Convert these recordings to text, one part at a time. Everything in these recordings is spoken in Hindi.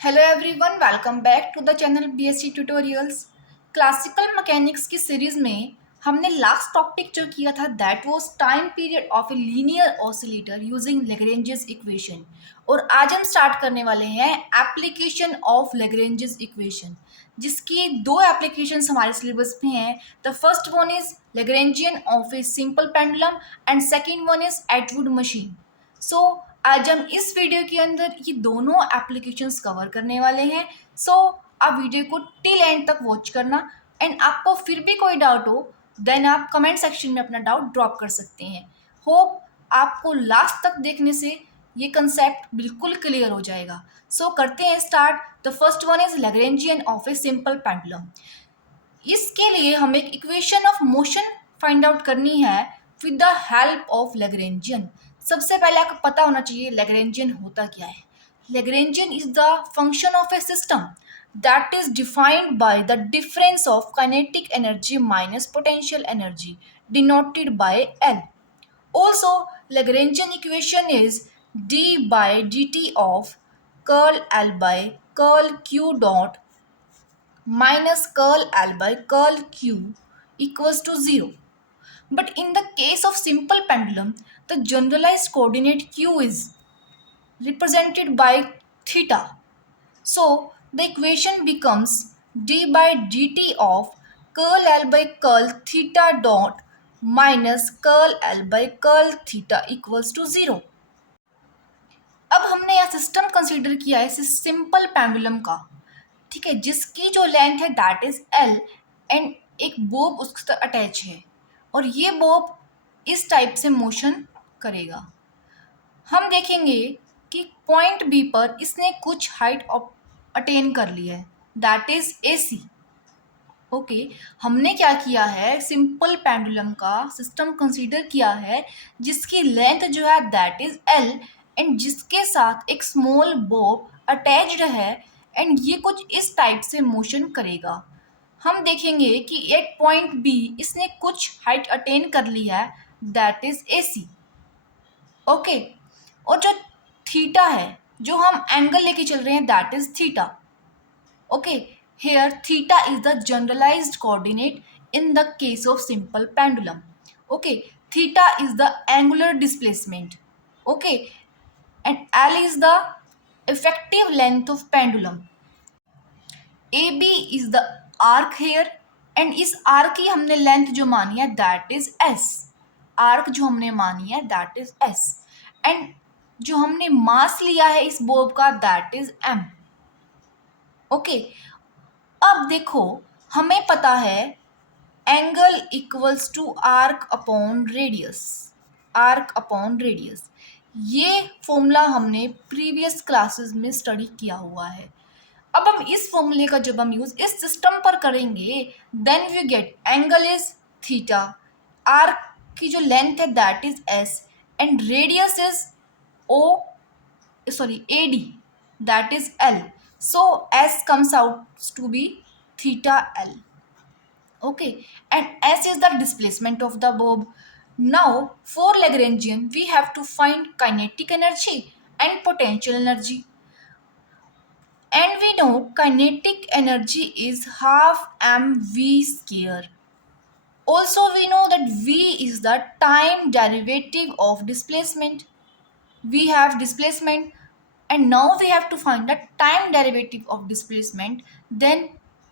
Hello everyone, welcome back to the channel BSc tutorials. Classical mechanics की सीरीज में हमने लास्ट टॉपिक जो किया था that was time period of a linear oscillator using Lagrange's equation. और आज हम स्टार्ट करने वाले हैं एप्लीकेशन ऑफ लैग्रेंजेस इक्वेशन, जिसकी दो एप्लीकेशंस हमारे सिलेबस में हैं। The first one is Lagrangian of a simple pendulum and second one is Atwood machine. So आज हम इस वीडियो के अंदर ये दोनों एप्लीकेशंस कवर करने वाले हैं। सो आप वीडियो को टिल एंड तक वॉच करना। एंड आपको फिर भी कोई डाउट हो देन आप कमेंट सेक्शन में अपना डाउट ड्रॉप कर सकते हैं। होप आपको लास्ट तक देखने से ये कंसेप्ट बिल्कुल क्लियर हो जाएगा। सो करते हैं start. The first one is Lagrangian of a simple pendulum. इसके लिए हमें एक equation of motion find out करनी है with the help of Lagrangian. सबसे पहले आपको पता होना चाहिए लैग्रेंजियन होता क्या है। Lagrangian is the function of A system that is defined by the difference of kinetic energy minus potential energy denoted by L. Also, Lagrangian equation is d by dt of curl L by curl Q dot minus curl L by curl Q equals to 0. But in the case of simple pendulum, the generalized coordinate Q is represented by theta. So the equation becomes d by dt of curl L by curl theta dot minus curl L by curl theta equals to 0. अब हमने यह सिस्टम कंसीडर किया है सिंपल पेंडुलम का, ठीक है, जिसकी जो लेंथ है दैट इज एल एंड एक बोब उसके साथ अटैच है और ये बोब इस टाइप से मोशन करेगा। हम देखेंगे कि पॉइंट बी पर इसने कुछ हाइट अटेन कर ली है that is A C. Okay, हमने क्या किया है, सिंपल पेंडुलम का सिस्टम कंसीडर किया है जिसकी लेंथ जो है दैट इज एल एंड जिसके साथ एक स्मॉल बोब अटैच्ड है एंड ये कुछ इस टाइप से मोशन करेगा। हम देखेंगे कि एट पॉइंट बी इसने कुछ हाइट अटेन कर ली है that is A C. Okay, और जो थीटा है, जो हम एंगल लेके चल रहे हैं that is theta. Okay, here theta is the generalized coordinate in the case of simple pendulum. Okay, theta is the angular displacement. Okay, and L is the effective length of pendulum. AB is the arc here and इस arc की हमने length जो मानी है that is S. arc जो हमने मानी है that is S and जो हमने मास लिया है इस बोब का that is M. ओके, अब देखो हमें पता है angle equals to arc upon radius. Arc upon radius ये फॉर्मूला हमने प्रीवियस क्लासेस में स्टडी किया हुआ है। अब हम इस फॉर्मूले का जब हम यूज इस सिस्टम पर करेंगे then we get angle is theta, arc की जो लेंथ है that is S and radius is O A D that is L. So S comes out to be theta L. Okay, and S is the displacement of the bob. Now for Lagrangian we have to find kinetic energy and potential energy, and we know kinetic energy is half mv square. Also we know that v is the time derivative of displacement. We have displacement and now we have to find the time derivative of displacement, then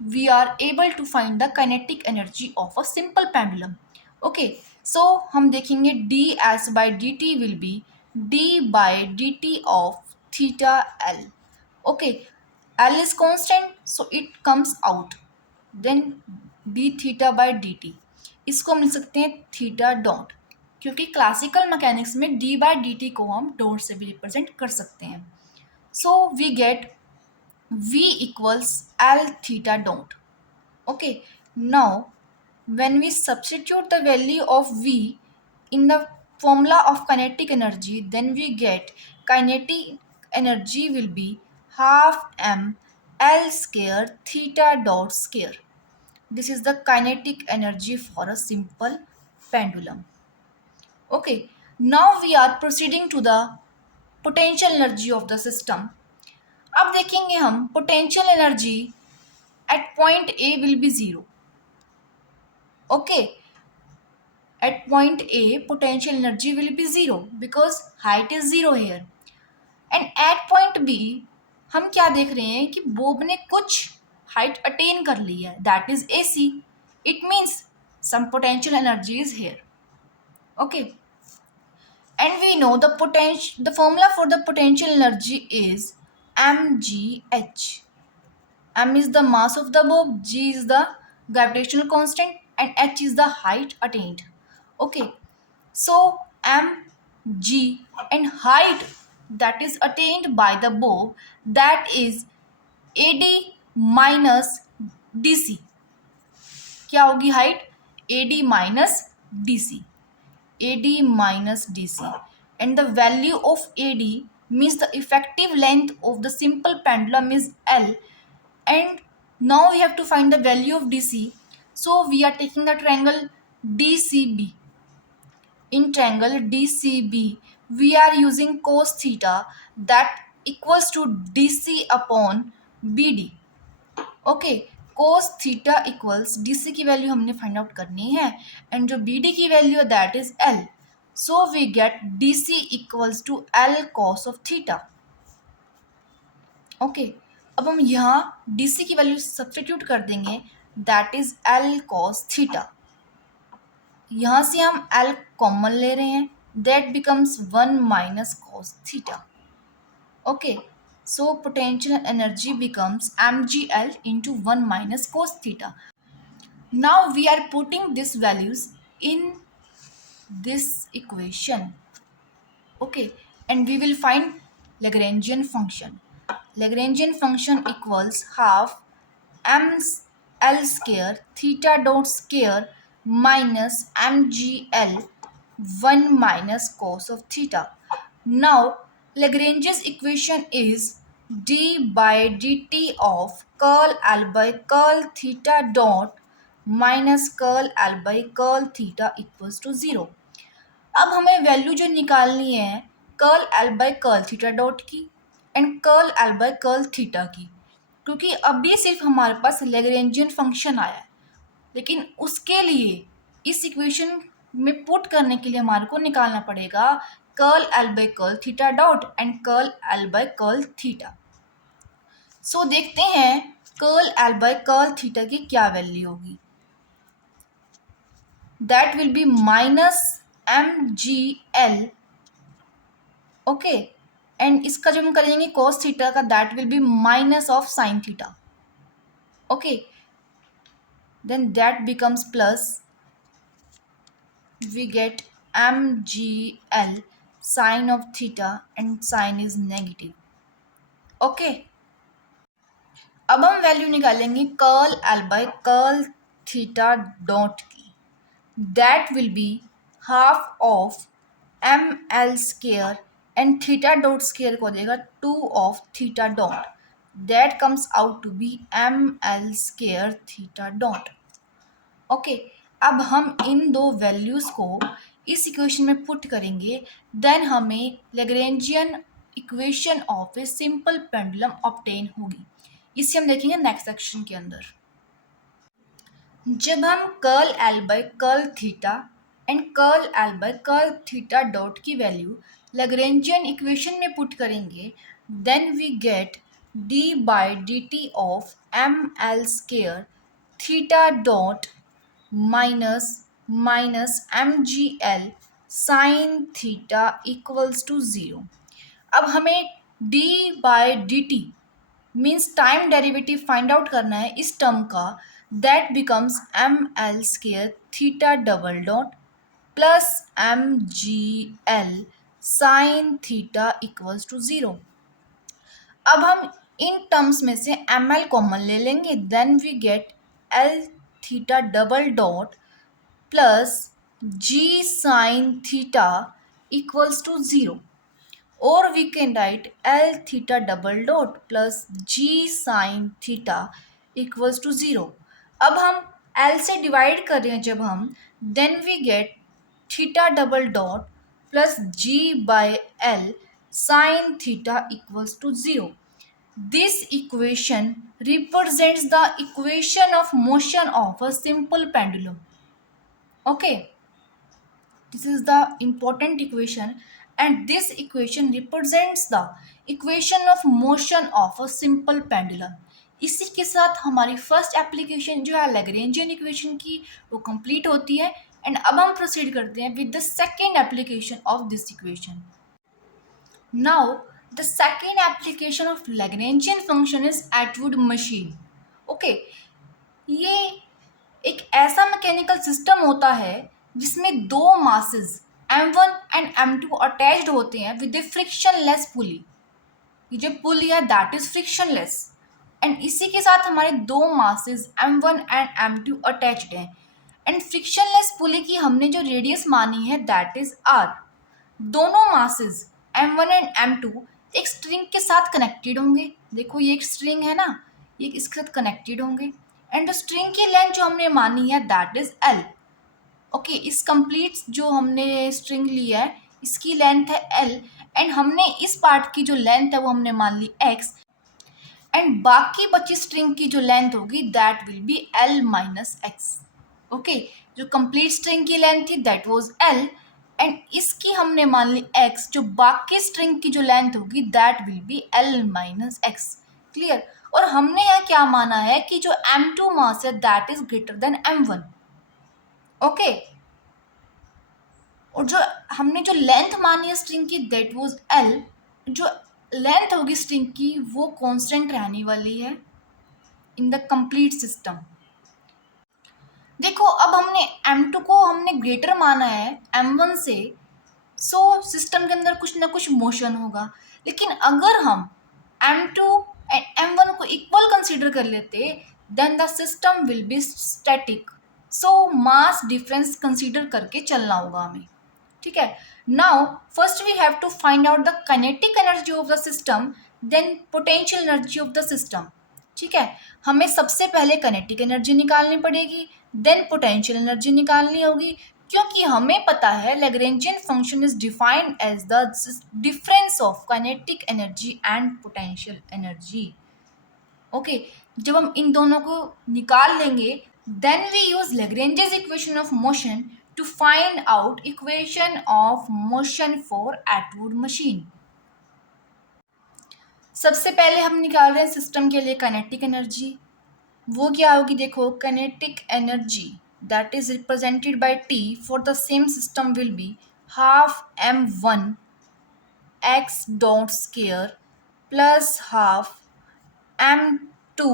we are able to find the kinetic energy of a simple pendulum. Okay, so हम देखेंगे ds by dt will be d by dt of theta l. Okay, l is constant so it comes out, then d theta by dt इसको हम लिख सकते हैं थीटा डॉट, क्योंकि क्लासिकल मैकेनिक्स में d बाय डी टी को हम डॉट से भी रिप्रेजेंट कर सकते हैं। So we get v equals L theta dot. Okay, now when we substitute the value of v in the formula of kinetic energy, then we get kinetic energy will be half m L square theta dot square. This is the kinetic energy for a simple pendulum. Okay, now we are proceeding to the potential energy of the system. अब देखेंगे हम potential energy at point A will be zero. Okay, at point A potential energy will be zero because height is zero here. And at point B हम क्या देख रहे हैं कि बोब ने कुछ हाइट अटेन कर ली है, that is AC. It means some potential energy is here. Okay, and we know the formula for the potential energy is mgh. M is the mass of the bulb, G is the gravitational constant, and H is the height attained. Okay, so mg and height that is attained by the bulb, that is AD minus DC. क्या होगी height? AD minus DC. AD minus DC. And the value of AD means the effective length of the simple pendulum is L. And now we have to find the value of DC. So we are taking the triangle DCB. In triangle DCB, we are using cos theta that equals to DC upon BD. Okay, cos theta equals DC की वैल्यू हमने फाइंड आउट करनी है एंड जो BD की वैल्यू है that is L. So we get DC equals to L cos of theta. Okay, अब हम यहाँ DC की वैल्यू सब्स्टिट्यूट कर देंगे, that is L cos theta. यहाँ से हम L कॉमन ले रहे हैं, that becomes 1 minus cos theta. Okay, so potential energy becomes mgl into 1 minus cos theta. Now we are putting these values in this equation. Okay, and we will find Lagrangian function. Lagrangian function equals half m l square theta dot square minus mgl 1 minus cos of theta. Now Lagrange's equation is d by dt of curl L by curl theta dot minus curl L by curl theta equals to 0. अब हमें वैल्यू जो निकालनी है curl L by curl theta dot की and curl L by curl theta की, क्योंकि अभी सिर्फ हमारे पास लैग्रेंजियन फंक्शन आया है, लेकिन उसके लिए इस इक्वेशन में पुट करने के लिए हमारे को निकालना पड़ेगा curl L by curl theta dot and curl L by curl theta. So देखते हैं curl L by curl theta की क्या वैल्यू होगी. That will be minus mgl. Okay, and इसका जो हम करेंगे cos थीटा का, that will be minus of sine theta. Okay, then that becomes plus, we get mgl sin of theta and sin is negative. Okay, अब हम वैल्यू निकालेंगे curl L by curl theta dot की, that will be half of M L square and theta dot square को देगा 2 of theta dot, that comes out to be M L square theta dot. Okay, अब हम इन दो वैल्यूज़ को इस इक्वेशन में पुट करेंगे, देन हमें Lagrangian equation of a simple pendulum obtain होगी. इसे हम देखेंगे नेक्स्ट सेक्शन के अंदर. जब हम curl L by curl theta and curl L by curl theta dot की वैल्यू लैग्रेंजियन इक्वेशन में पुट करेंगे, then we get d by dt of M L square theta dot minus minus mgl sine theta equals to 0. अब हमें d by dt means time derivative find out करना है इस टर्म का, that becomes M L square theta double dot plus mgl sine theta equals to 0. अब हम इन टर्म्स में से ml कॉमन ले लेंगे, then we get l theta double dot plus g sine theta equals to 0, और we can write l theta double dot plus g sine theta equals to 0. अब हम l से डिवाइड कर रहे हैं जब हम, then we get theta double dot plus g by l sine theta equals to 0. This equation represents the equation of motion of a simple pendulum. Okay, this is the important equation, and this equation represents the equation of motion of a simple pendulum. इसी के साथ हमारी फर्स्ट एप्लीकेशन जो है लैग्रेंजियन इक्वेशन की वो कंप्लीट होती है। एंड अब हम प्रोसीड करते हैं with the second application of this equation. Now, the second application of Lagrangian function is Atwood machine. Okay, ये एक ऐसा मैकेनिकल सिस्टम होता है जिसमें दो masses m1 and m2 attached होते हैं विद ए फ्रिक्शनलेस पुली। ये जो पुली है दैट इज फ्रिक्शनलेस, एंड इसी के साथ हमारे दो masses m1 and m2 attached हैं। एंड फ्रिक्शनलेस पुली की हमने जो रेडियस मानी है दैट इज r। दोनों मासेस m1 एंड m2 एक स्ट्रिंग के साथ कनेक्टेड होंगे। देखो ये एक स्ट्रिंग है ना, ये इसके साथ कनेक्टेड होंगे। एंड स्ट्रिंग की लेंथ जो हमने मानी है दैट इज l। ओके, इस कंप्लीट जो हमने स्ट्रिंग ली है इसकी लेंथ है l, एंड हमने इस पार्ट की जो लेंथ है वो हमने मान ली x, एंड बाकी बची स्ट्रिंग की जो लेंथ होगी that will B l minus x. Okay, जो कंप्लीट स्ट्रिंग की लेंथ थी दैट वाज l, एंड इसकी हमने मान ली x, जो बाकी स्ट्रिंग की जो लेंथ होगी that will B l minus x. Clear? और हमने यहाँ क्या माना है कि जो m2 मास है that is greater than m1। Okay, और जो हमने जो लेंथ मानी है स्ट्रिंग की दैट वाज l, जो लेंथ होगी स्ट्रिंग की वो कांस्टेंट रहने वाली है इन द कंप्लीट सिस्टम। देखो अब हमने m2 को हमने ग्रेटर माना है m1 से, सो सिस्टम के अंदर कुछ ना कुछ मोशन होगा। लेकिन अगर हम m2 एंड m1 को इक्वल कंसीडर कर लेते then the system will be static. So mass difference consider करके चलना होगा हमें। ठीक है, now first we have to find out the kinetic energy of the system then potential energy of the system. ठीक है, हमें सबसे पहले काइनेटिक एनर्जी निकालनी पड़ेगी, देन पोटेंशियल एनर्जी निकालनी होगी, क्योंकि हमें पता है Lagrangian function is defined as the difference of kinetic energy and potential energy. Okay, जब हम इन दोनों को निकाल लेंगे then we use Lagrange's equation of motion to find out equation of motion for Atwood machine. सबसे पहले हम निकाल रहे हैं सिस्टम के लिए काइनेटिक एनर्जी। वो क्या होगी? देखो, kinetic energy that is represented by T for the same system will be half m1 x dot square plus half m2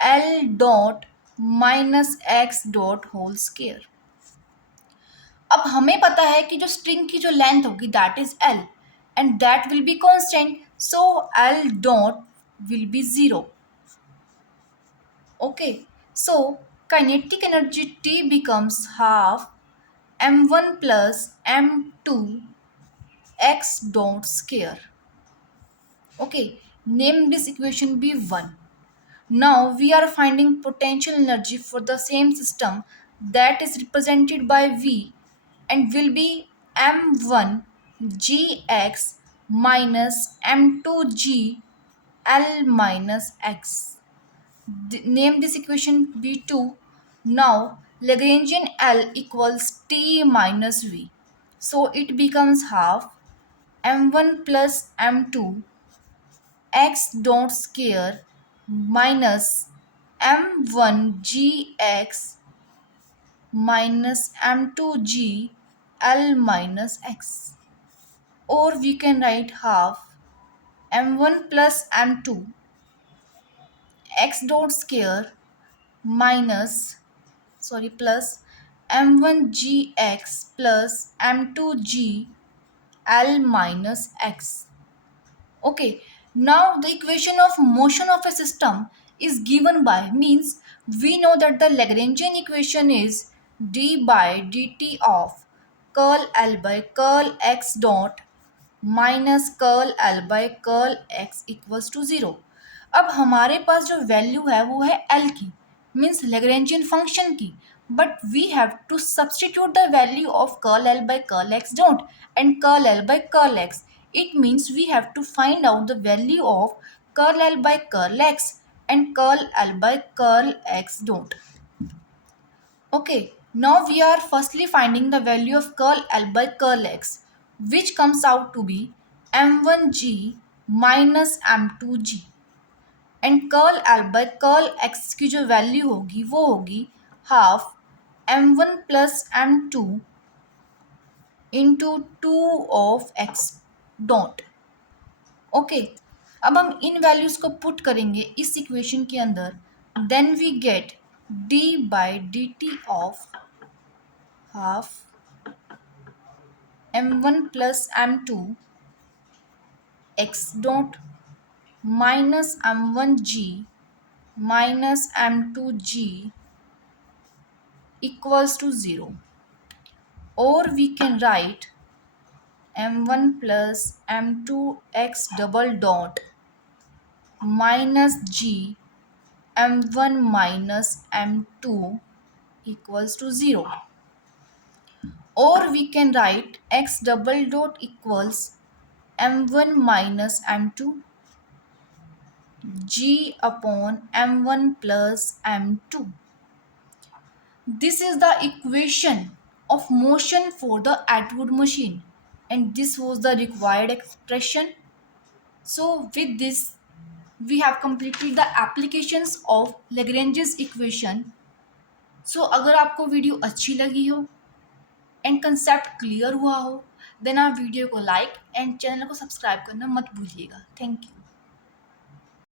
l dot minus x dot whole square. अब हमें पता है कि जो स्ट्रिंग की जो लेंथ होगी that is l, and that will be constant, so l dot will be 0। Okay, so kinetic energy T becomes half m1 plus m2 x dot square. Okay, name this equation B1. Now we are finding potential energy for the same system that is represented by V and will be m1 gx minus m2 g l minus x. Name this equation B2. Now Lagrangian L equals T minus V. So it becomes half m1 plus m2 x dot square minus m1 gx minus m2 g l minus x. Or we can write half m1 plus m2 x dot square plus m1 gx plus m2 g l minus x. Okay, now the equation of motion of a system is given by, means we know that the Lagrangian equation is d by dt of curl l by curl x dot minus curl L by curl X equals to 0। अब हमारे पास जो वैल्यू है वो है एल की, मीन्स लैग्रेंजियन फंक्शन की, but we have to substitute the value of curl L by curl X dot and curl L by curl X. It means we have to find out the value of curl L by curl X and curl L by curl X dot. Okay, now we are firstly finding the value of curl L by curl X, which comes out to be M1G minus M2G. And curl L by curl x की जो वैल्यू होगी वो होगी half m1 plus m2 into 2 of x dot. Okay, अब हम इन वैल्यूज को पुट करेंगे इस इक्वेशन के अंदर. Then we get d by D T of half m1 plus m2 X dot minus m1g minus m2g equals to 0, or we can write m1 plus m2x double dot minus g m1 minus m2 equals to 0, or we can write x double dot equals m1 minus m2 g upon m1 plus m2. This is the equation of motion for the Atwood machine, and this was the required expression. So with this we have completed the applications of Lagrange's equation. So अगर आपको वीडियो अच्छी लगी हो एंड कंसेप्ट क्लियर हुआ हो देन आप वीडियो को लाइक एंड चैनल को सब्सक्राइब करना मत भूलिएगा. Thank you.